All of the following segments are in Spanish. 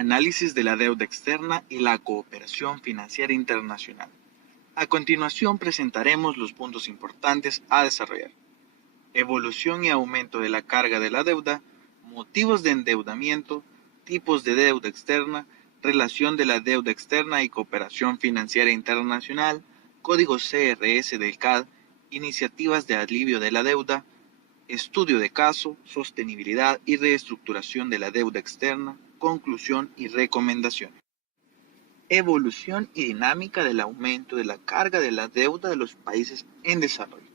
Análisis de la deuda externa y la cooperación financiera internacional. A continuación presentaremos los puntos importantes a desarrollar. Evolución y aumento de la carga de la deuda, motivos de endeudamiento, tipos de deuda externa, relación de la deuda externa y cooperación financiera internacional, código CRS del CAD, iniciativas de alivio de la deuda, estudio de caso, sostenibilidad y reestructuración de la deuda externa, conclusión y recomendaciones. Evolución y dinámica del aumento de la carga de la deuda de los países en desarrollo.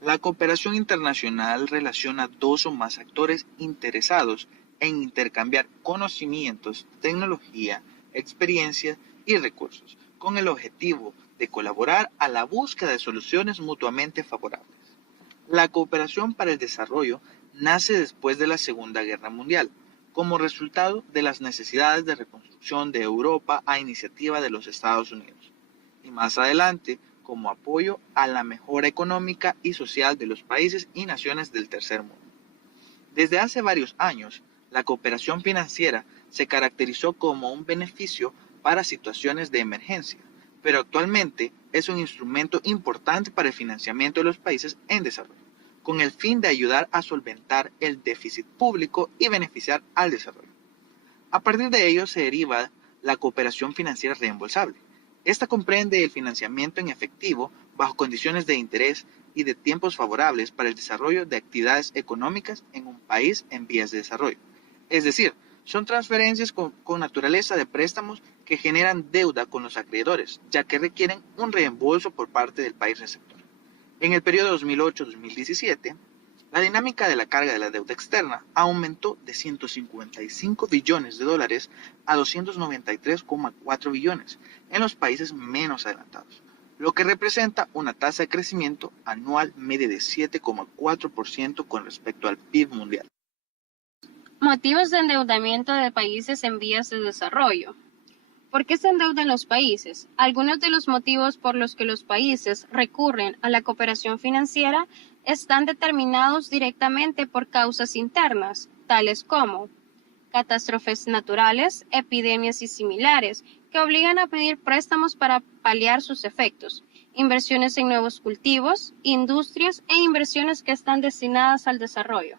La cooperación internacional relaciona dos o más actores interesados en intercambiar conocimientos, tecnología, experiencia y recursos, con el objetivo de colaborar a la búsqueda de soluciones mutuamente favorables. La cooperación para el desarrollo nace después de la Segunda Guerra Mundial, como resultado de las necesidades de reconstrucción de Europa a iniciativa de los Estados Unidos, y más adelante como apoyo a la mejora económica y social de los países y naciones del tercer mundo. Desde hace varios años, la cooperación financiera se caracterizó como un beneficio para situaciones de emergencia, pero actualmente es un instrumento importante para el financiamiento de los países en desarrollo, con el fin de ayudar a solventar el déficit público y beneficiar al desarrollo. A partir de ello se deriva la cooperación financiera reembolsable. Esta comprende el financiamiento en efectivo bajo condiciones de interés y de tiempos favorables para el desarrollo de actividades económicas en un país en vías de desarrollo. Es decir, son transferencias con naturaleza de préstamos que generan deuda con los acreedores, ya que requieren un reembolso por parte del país receptor. En el periodo 2008-2017, la dinámica de la carga de la deuda externa aumentó de 155 billones de dólares a 293,4 billones en los países menos adelantados, lo que representa una tasa de crecimiento anual media de 7,4% con respecto al PIB mundial. Motivos de endeudamiento de países en vías de desarrollo. ¿Por qué se endeudan los países? Algunos de los motivos por los que los países recurren a la cooperación financiera están determinados directamente por causas internas, tales como catástrofes naturales, epidemias y similares, que obligan a pedir préstamos para paliar sus efectos, inversiones en nuevos cultivos, industrias e inversiones que están destinadas al desarrollo.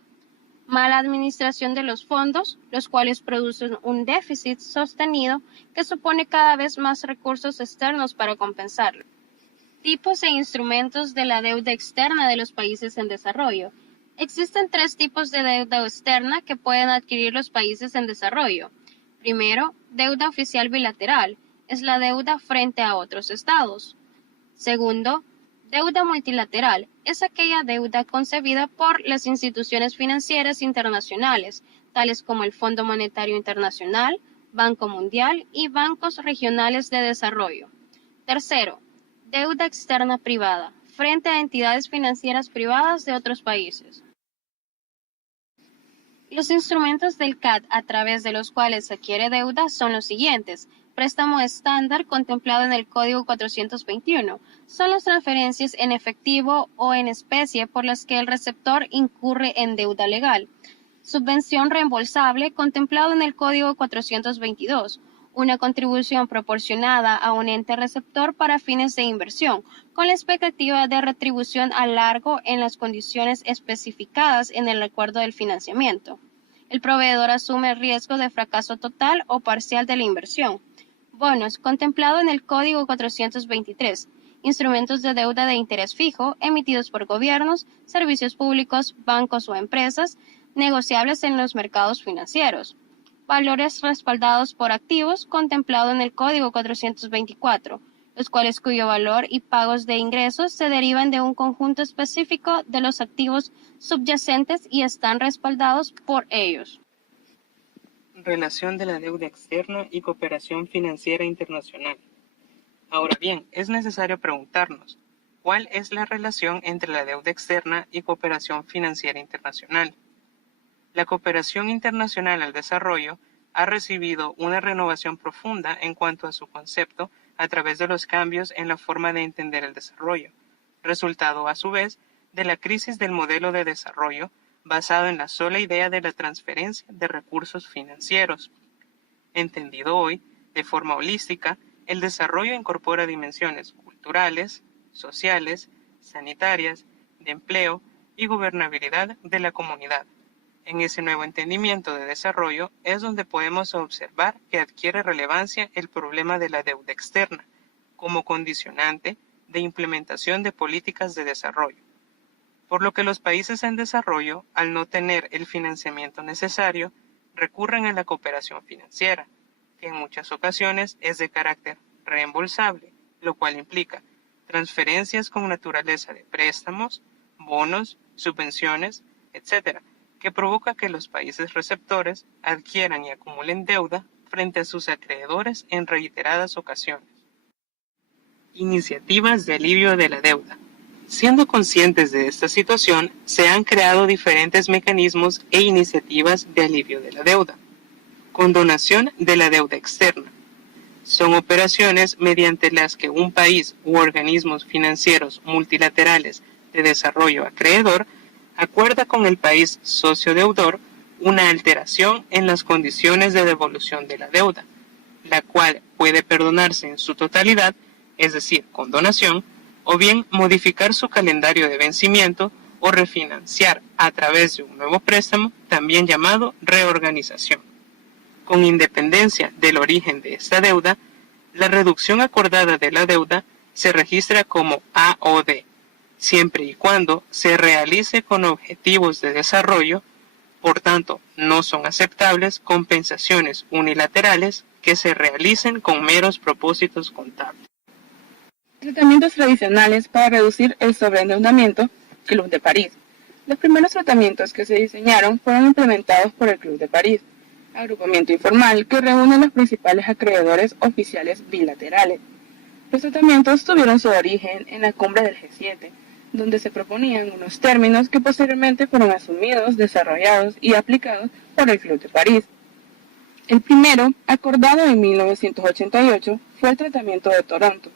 Mala administración de los fondos, los cuales producen un déficit sostenido que supone cada vez más recursos externos para compensarlo. Tipos e instrumentos de la deuda externa de los países en desarrollo. Existen tres tipos de deuda externa que pueden adquirir los países en desarrollo. Primero, deuda oficial bilateral, es la deuda frente a otros estados. Segundo, deuda multilateral es aquella deuda concebida por las instituciones financieras internacionales, tales como el Fondo Monetario Internacional, Banco Mundial y bancos regionales de desarrollo. Tercero, deuda externa privada, frente a entidades financieras privadas de otros países. Los instrumentos del CAD a través de los cuales se adquiere deuda son los siguientes. Préstamo estándar contemplado en el Código 421 son las transferencias en efectivo o en especie por las que el receptor incurre en deuda legal. Subvención reembolsable contemplado en el Código 422, una contribución proporcionada a un ente receptor para fines de inversión, con la expectativa de retribución a largo en las condiciones especificadas en el acuerdo del financiamiento. El proveedor asume el riesgo de fracaso total o parcial de la inversión. Bonos, contemplado en el Código 423, instrumentos de deuda de interés fijo emitidos por gobiernos, servicios públicos, bancos o empresas, negociables en los mercados financieros. Valores respaldados por activos, contemplado en el Código 424, los cuales cuyo valor y pagos de ingresos se derivan de un conjunto específico de los activos subyacentes y están respaldados por ellos. Relación de la deuda externa y cooperación financiera internacional. Ahora bien, es necesario preguntarnos, ¿cuál es la relación entre la deuda externa y cooperación financiera internacional? La cooperación internacional al desarrollo ha recibido una renovación profunda en cuanto a su concepto a través de los cambios en la forma de entender el desarrollo, resultado a su vez de la crisis del modelo de desarrollo basado en la sola idea de la transferencia de recursos financieros. Entendido hoy, de forma holística, el desarrollo incorpora dimensiones culturales, sociales, sanitarias, de empleo y gobernabilidad de la comunidad. En ese nuevo entendimiento de desarrollo es donde podemos observar que adquiere relevancia el problema de la deuda externa como condicionante de implementación de políticas de desarrollo, por lo que los países en desarrollo, al no tener el financiamiento necesario, recurren a la cooperación financiera, que en muchas ocasiones es de carácter reembolsable, lo cual implica transferencias con naturaleza de préstamos, bonos, subvenciones, etc., que provoca que los países receptores adquieran y acumulen deuda frente a sus acreedores en reiteradas ocasiones. Iniciativas de alivio de la deuda. Siendo conscientes de esta situación, se han creado diferentes mecanismos e iniciativas de alivio de la deuda. Condonación de la deuda externa. Son operaciones mediante las que un país u organismos financieros multilaterales de desarrollo acreedor acuerda con el país socio deudor una alteración en las condiciones de devolución de la deuda, la cual puede perdonarse en su totalidad, es decir, condonación, o bien modificar su calendario de vencimiento o refinanciar a través de un nuevo préstamo, también llamado reorganización. Con independencia del origen de esta deuda, la reducción acordada de la deuda se registra como AOD, siempre y cuando se realice con objetivos de desarrollo. Por tanto, no son aceptables compensaciones unilaterales que se realicen con meros propósitos contables. Tratamientos tradicionales para reducir el sobreendeudamiento, Club de París. Los primeros tratamientos que se diseñaron fueron implementados por el Club de París, agrupamiento informal que reúne a los principales acreedores oficiales bilaterales. Los tratamientos tuvieron su origen en la cumbre del G7, donde se proponían unos términos que posteriormente fueron asumidos, desarrollados y aplicados por el Club de París. El primero, acordado en 1988, fue el Tratamiento de Toronto,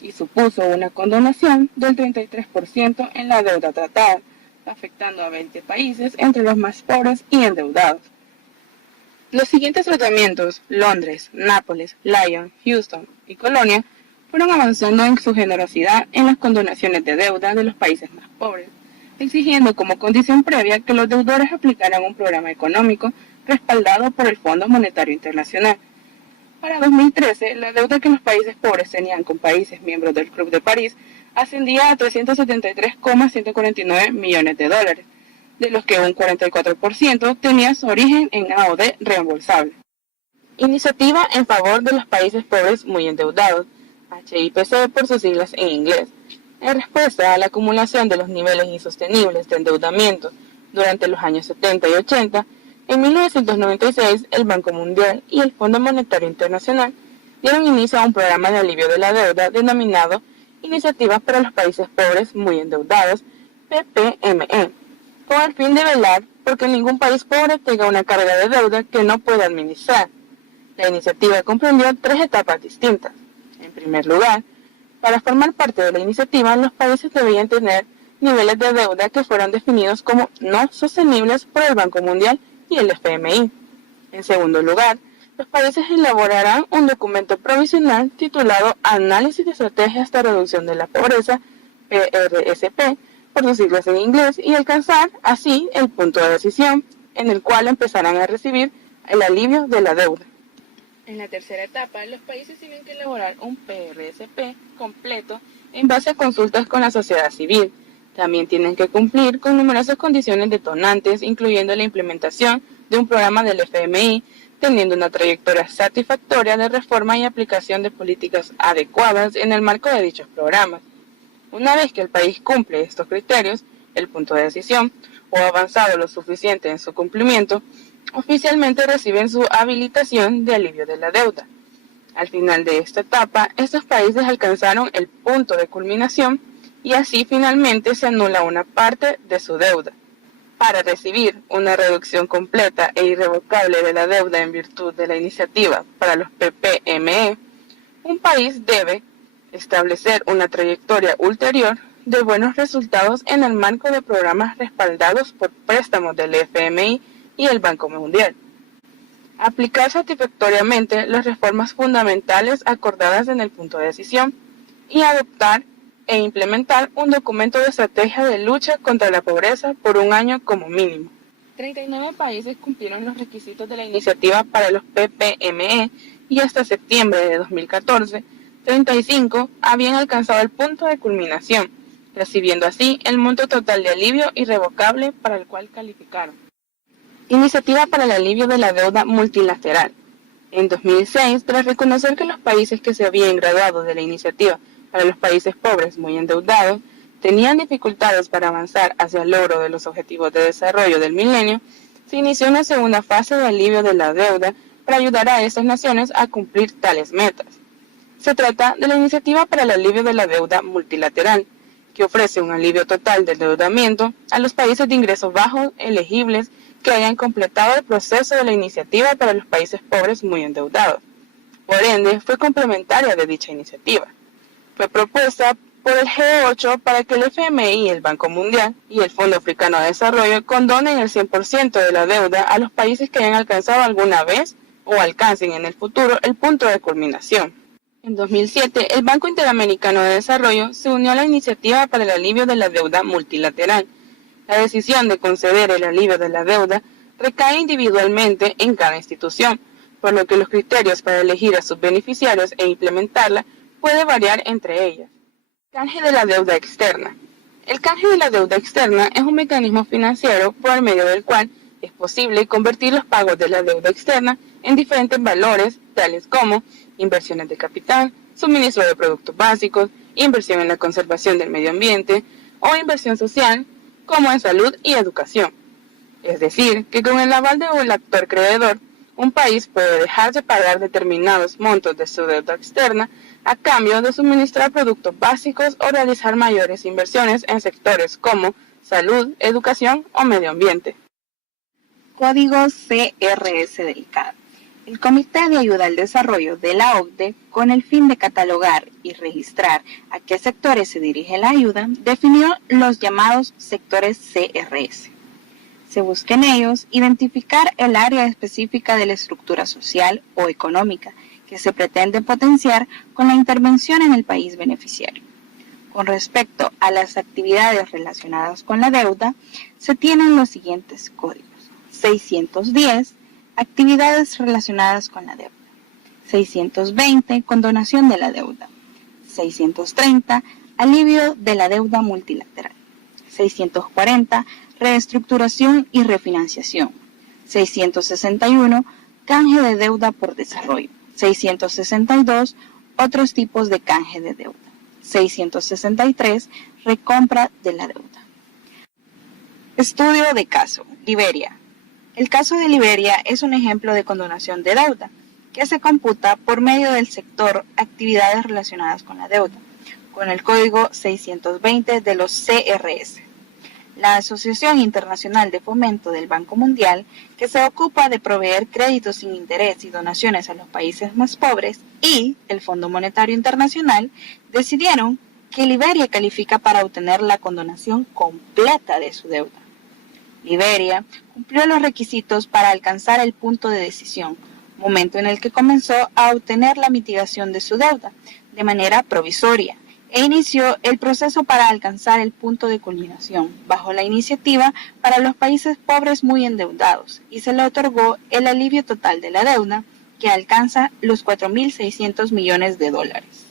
y supuso una condonación del 33% en la deuda tratada, afectando a 20 países entre los más pobres y endeudados. Los siguientes tratamientos, Londres, Nápoles, Lyon, Houston y Colonia, fueron avanzando en su generosidad en las condonaciones de deuda de los países más pobres, exigiendo como condición previa que los deudores aplicaran un programa económico respaldado por el Fondo Monetario Internacional. Para 2013, la deuda que los países pobres tenían con países miembros del Club de París ascendía a 373,149 millones de dólares, de los que un 44% tenía su origen en AOD reembolsable. Iniciativa en favor de los países pobres muy endeudados, HIPC por sus siglas en inglés, en respuesta a la acumulación de los niveles insostenibles de endeudamiento durante los años 70 y 80, en 1996 el Banco Mundial y el Fondo Monetario Internacional dieron inicio a un programa de alivio de la deuda denominado Iniciativas para los Países Pobres Muy Endeudados, PPME, con el fin de velar porque ningún país pobre tenga una carga de deuda que no pueda administrar. La iniciativa comprendió 3 etapas distintas. En primer lugar, para formar parte de la iniciativa, los países debían tener niveles de deuda que fueran definidos como no sostenibles por el Banco Mundial y el FMI. En segundo lugar, los países elaborarán un documento provisional titulado Análisis de Estrategias de Reducción de la Pobreza, PRSP, por sus siglas en inglés, y alcanzar así el punto de decisión en el cual empezarán a recibir el alivio de la deuda. En la tercera etapa, los países tienen que elaborar un PRSP completo en base a consultas con la sociedad civil. También tienen que cumplir con numerosas condiciones detonantes, incluyendo la implementación de un programa del FMI, teniendo una trayectoria satisfactoria de reforma y aplicación de políticas adecuadas en el marco de dichos programas. Una vez que el país cumple estos criterios, el punto de decisión, o avanzado lo suficiente en su cumplimiento, oficialmente reciben su habilitación de alivio de la deuda. Al final de esta etapa, estos países alcanzaron el punto de culminación y así finalmente se anula una parte de su deuda. Para recibir una reducción completa e irrevocable de la deuda en virtud de la iniciativa para los PPME, un país debe establecer una trayectoria ulterior de buenos resultados en el marco de programas respaldados por préstamos del FMI y el Banco Mundial. aplicar satisfactoriamente las reformas fundamentales acordadas en el punto de decisión y adoptar e implementar un documento de estrategia de lucha contra la pobreza por un año como mínimo. 39 países cumplieron los requisitos de la iniciativa para los PPME y hasta septiembre de 2014, 35 habían alcanzado el punto de culminación, recibiendo así el monto total de alivio irrevocable para el cual calificaron. Iniciativa para el alivio de la deuda multilateral. En 2006, tras reconocer que los países que se habían graduado de la iniciativa para los países pobres muy endeudados tenían dificultades para avanzar hacia el logro de los objetivos de desarrollo del milenio, se inició una segunda fase de alivio de la deuda para ayudar a esas naciones a cumplir tales metas. Se trata de la Iniciativa para el Alivio de la Deuda Multilateral, que ofrece un alivio total del endeudamiento a los países de ingresos bajos elegibles que hayan completado el proceso de la iniciativa para los países pobres muy endeudados. Por ende, fue complementaria de dicha iniciativa. Fue propuesta por el G8 para que el FMI, el Banco Mundial y el Fondo Africano de Desarrollo condonen el 100% de la deuda a los países que hayan alcanzado alguna vez o alcancen en el futuro el punto de culminación. En 2007, el Banco Interamericano de Desarrollo se unió a la Iniciativa para el Alivio de la Deuda Multilateral. La decisión de conceder el alivio de la deuda recae individualmente en cada institución, por lo que los criterios para elegir a sus beneficiarios e implementarla puede variar entre ellas. Canje de la deuda externa. El canje de la deuda externa es un mecanismo financiero por medio del cual es posible convertir los pagos de la deuda externa en diferentes valores, tales como inversiones de capital, suministro de productos básicos, inversión en la conservación del medio ambiente o inversión social, como en salud y educación. Es decir, que con el aval de un actor creador, un país puede dejar de pagar determinados montos de su deuda externa a cambio de suministrar productos básicos o realizar mayores inversiones en sectores como salud, educación o medio ambiente. Código CRS del CAD. El Comité de Ayuda al Desarrollo de la OCDE, con el fin de catalogar y registrar a qué sectores se dirige la ayuda, definió los llamados sectores CRS. Se busca en ellos identificar el área específica de la estructura social o económica que se pretende potenciar con la intervención en el país beneficiario. Con respecto a las actividades relacionadas con la deuda, se tienen los siguientes códigos. 610, actividades relacionadas con la deuda. 620, condonación de la deuda. 630, alivio de la deuda multilateral. 640, reestructuración y refinanciación. 661, canje de deuda por desarrollo. 662, otros tipos de canje de deuda. 663, recompra de la deuda. Estudio de caso. Liberia. El caso de Liberia es un ejemplo de condonación de deuda, que se computa por medio del sector actividades relacionadas con la deuda, con el código 620 de los CRS. La Asociación Internacional de Fomento del Banco Mundial, que se ocupa de proveer créditos sin interés y donaciones a los países más pobres, y el Fondo Monetario Internacional, decidieron que Liberia califica para obtener la condonación completa de su deuda. Liberia cumplió los requisitos para alcanzar el punto de decisión, momento en el que comenzó a obtener la mitigación de su deuda de manera provisoria e inició el proceso para alcanzar el punto de culminación bajo la iniciativa para los países pobres muy endeudados y se le otorgó el alivio total de la deuda que alcanza los 4.600 millones de dólares.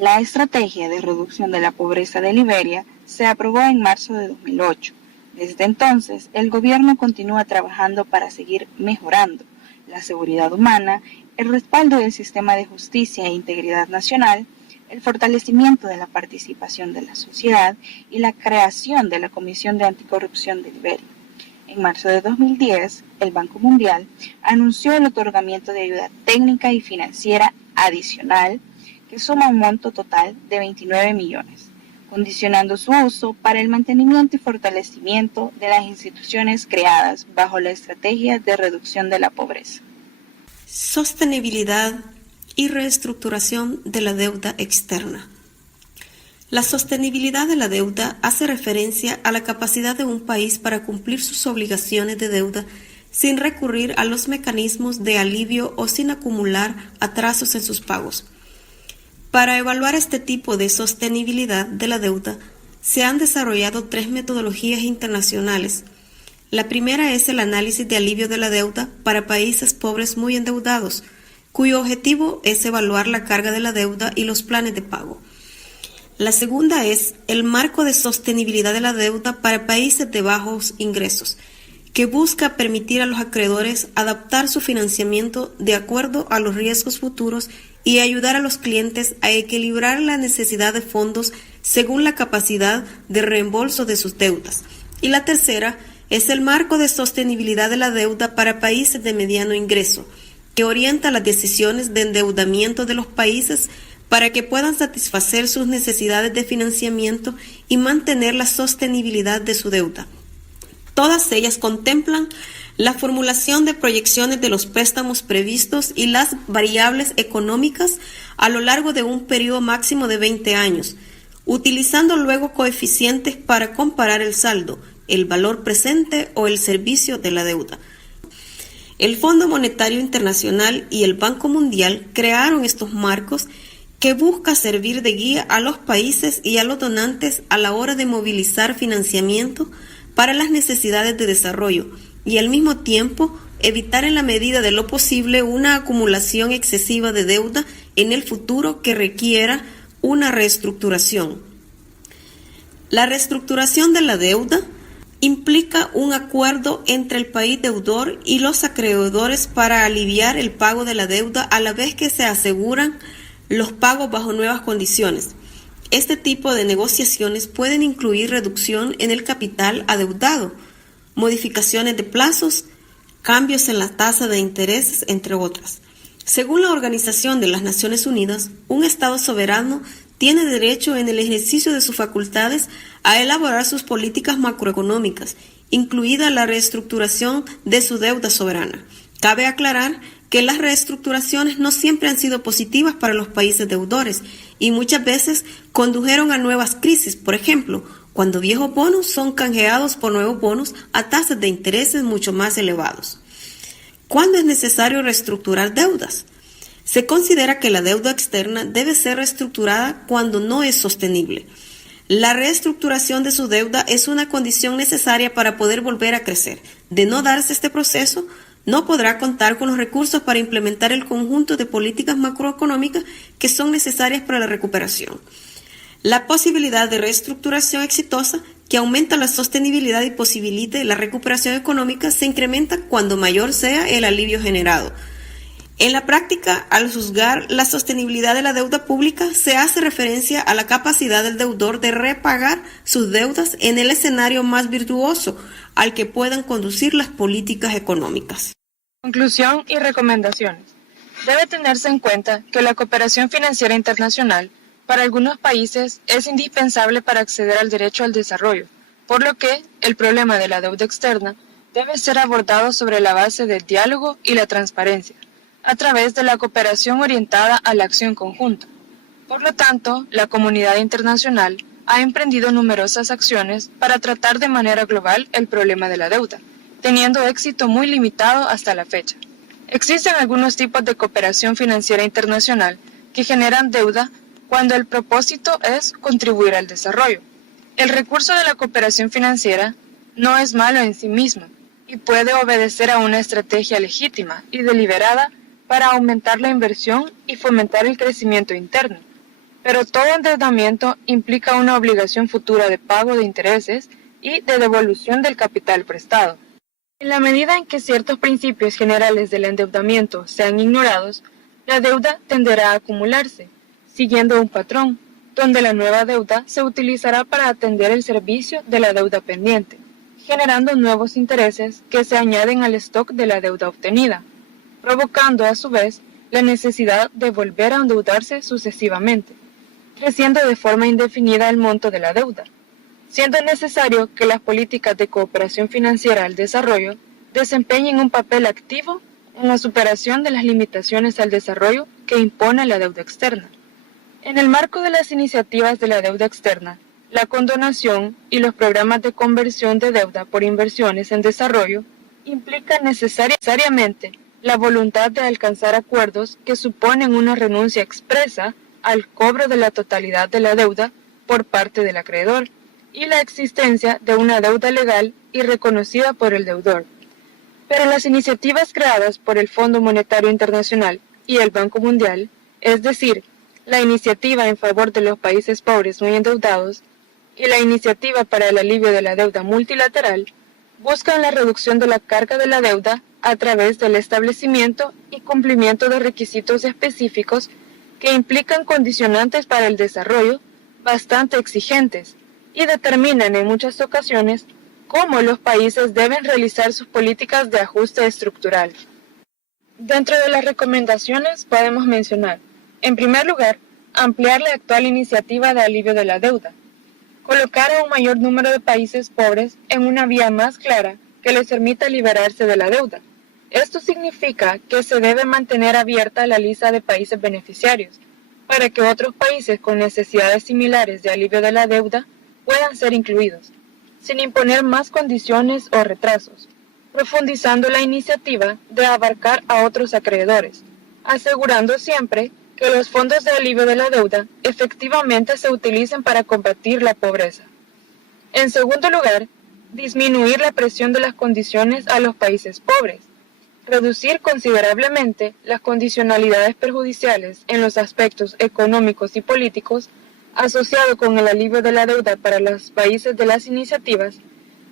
La estrategia de reducción de la pobreza de Liberia se aprobó en marzo de 2008. Desde entonces, el gobierno continúa trabajando para seguir mejorando la seguridad humana, el respaldo del sistema de justicia e integridad nacional, el fortalecimiento de la participación de la sociedad y la creación de la Comisión de Anticorrupción de Liberia. En marzo de 2010, el Banco Mundial anunció el otorgamiento de ayuda técnica y financiera adicional que suma un monto total de 29 millones. Condicionando su uso para el mantenimiento y fortalecimiento de las instituciones creadas bajo la estrategia de reducción de la pobreza. Sostenibilidad y reestructuración de la deuda externa. La sostenibilidad de la deuda hace referencia a la capacidad de un país para cumplir sus obligaciones de deuda sin recurrir a los mecanismos de alivio o sin acumular atrasos en sus pagos. Para evaluar este tipo de sostenibilidad de la deuda, se han desarrollado 3 metodologías internacionales. La primera es el análisis de alivio de la deuda para países pobres muy endeudados, cuyo objetivo es evaluar la carga de la deuda y los planes de pago. La segunda es el marco de sostenibilidad de la deuda para países de bajos ingresos, que busca permitir a los acreedores adaptar su financiamiento de acuerdo a los riesgos futuros y ayudar a los clientes a equilibrar la necesidad de fondos según la capacidad de reembolso de sus deudas. Y la tercera es el marco de sostenibilidad de la deuda para países de mediano ingreso, que orienta las decisiones de endeudamiento de los países para que puedan satisfacer sus necesidades de financiamiento y mantener la sostenibilidad de su deuda. Todas ellas contemplan la formulación de proyecciones de los préstamos previstos y las variables económicas a lo largo de un periodo máximo de 20 años, utilizando luego coeficientes para comparar el saldo, el valor presente o el servicio de la deuda. El Fondo Monetario Internacional y el Banco Mundial crearon estos marcos que busca servir de guía a los países y a los donantes a la hora de movilizar financiamiento para las necesidades de desarrollo y al mismo tiempo evitar en la medida de lo posible una acumulación excesiva de deuda en el futuro que requiera una reestructuración. La reestructuración de la deuda implica un acuerdo entre el país deudor y los acreedores para aliviar el pago de la deuda a la vez que se aseguran los pagos bajo nuevas condiciones. Este tipo de negociaciones pueden incluir reducción en el capital adeudado, modificaciones de plazos, cambios en la tasa de intereses, entre otras. Según la Organización de las Naciones Unidas, un Estado soberano tiene derecho en el ejercicio de sus facultades a elaborar sus políticas macroeconómicas, incluida la reestructuración de su deuda soberana. Cabe aclarar que las reestructuraciones no siempre han sido positivas para los países deudores y muchas veces condujeron a nuevas crisis, por ejemplo, cuando viejos bonos son canjeados por nuevos bonos a tasas de intereses mucho más elevados. ¿Cuándo es necesario reestructurar deudas? Se considera que la deuda externa debe ser reestructurada cuando no es sostenible. La reestructuración de su deuda es una condición necesaria para poder volver a crecer. De no darse este proceso, no podrá contar con los recursos para implementar el conjunto de políticas macroeconómicas que son necesarias para la recuperación. La posibilidad de reestructuración exitosa, que aumenta la sostenibilidad y posibilite la recuperación económica, se incrementa cuando mayor sea el alivio generado. En la práctica, al juzgar la sostenibilidad de la deuda pública, se hace referencia a la capacidad del deudor de repagar sus deudas en el escenario más virtuoso al que puedan conducir las políticas económicas. Conclusión y recomendaciones. Debe tenerse en cuenta que la cooperación financiera internacional para algunos países es indispensable para acceder al derecho al desarrollo, por lo que el problema de la deuda externa debe ser abordado sobre la base del diálogo y la transparencia, a través de la cooperación orientada a la acción conjunta. Por lo tanto, la comunidad internacional ha emprendido numerosas acciones para tratar de manera global el problema de la deuda, teniendo éxito muy limitado hasta la fecha. Existen algunos tipos de cooperación financiera internacional que generan deuda cuando el propósito es contribuir al desarrollo. El recurso de la cooperación financiera no es malo en sí mismo y puede obedecer a una estrategia legítima y deliberada para aumentar la inversión y fomentar el crecimiento interno. Pero todo endeudamiento implica una obligación futura de pago de intereses y de devolución del capital prestado. En la medida en que ciertos principios generales del endeudamiento sean ignorados, la deuda tenderá a acumularse, siguiendo un patrón, donde la nueva deuda se utilizará para atender el servicio de la deuda pendiente, generando nuevos intereses que se añaden al stock de la deuda obtenida, provocando a su vez la necesidad de volver a endeudarse sucesivamente, creciendo de forma indefinida el monto de la deuda, siendo necesario que las políticas de cooperación financiera al desarrollo desempeñen un papel activo en la superación de las limitaciones al desarrollo que impone la deuda externa. En el marco de las iniciativas de la deuda externa, la condonación y los programas de conversión de deuda por inversiones en desarrollo, implica necesariamente la voluntad de alcanzar acuerdos que suponen una renuncia expresa al cobro de la totalidad de la deuda por parte del acreedor y la existencia de una deuda legal y reconocida por el deudor. Pero las iniciativas creadas por el Fondo Monetario Internacional y el Banco Mundial, es decir, la iniciativa en favor de los países pobres muy endeudados y la iniciativa para el alivio de la deuda multilateral, buscan la reducción de la carga de la deuda a través del establecimiento y cumplimiento de requisitos específicos que implican condicionantes para el desarrollo bastante exigentes y determinan en muchas ocasiones cómo los países deben realizar sus políticas de ajuste estructural. Dentro de las recomendaciones podemos mencionar, en primer lugar, ampliar la actual iniciativa de alivio de la deuda, colocar a un mayor número de países pobres en una vía más clara que les permita liberarse de la deuda. Esto significa que se debe mantener abierta la lista de países beneficiarios, para que otros países con necesidades similares de alivio de la deuda puedan ser incluidos, sin imponer más condiciones o retrasos, profundizando la iniciativa de abarcar a otros acreedores, asegurando siempre que los fondos de alivio de la deuda efectivamente se utilicen para combatir la pobreza. En segundo lugar, disminuir la presión de las condiciones a los países pobres, reducir considerablemente las condicionalidades perjudiciales en los aspectos económicos y políticos asociado con el alivio de la deuda para los países de las iniciativas,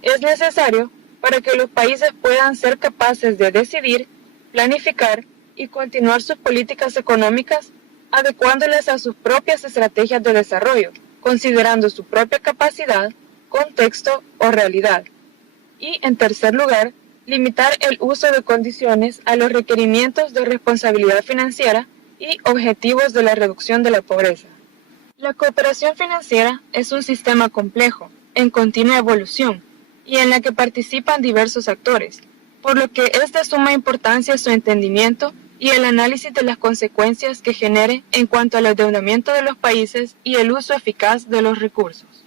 es necesario para que los países puedan ser capaces de decidir, planificar y continuar sus políticas económicas adecuándolas a sus propias estrategias de desarrollo, considerando su propia capacidad, contexto o realidad. Y, en tercer lugar, limitar el uso de condiciones a los requerimientos de responsabilidad financiera y objetivos de la reducción de la pobreza. La cooperación financiera es un sistema complejo, en continua evolución, y en la que participan diversos actores, por lo que es de suma importancia su entendimiento y el análisis de las consecuencias que genere en cuanto al endeudamiento de los países y el uso eficaz de los recursos.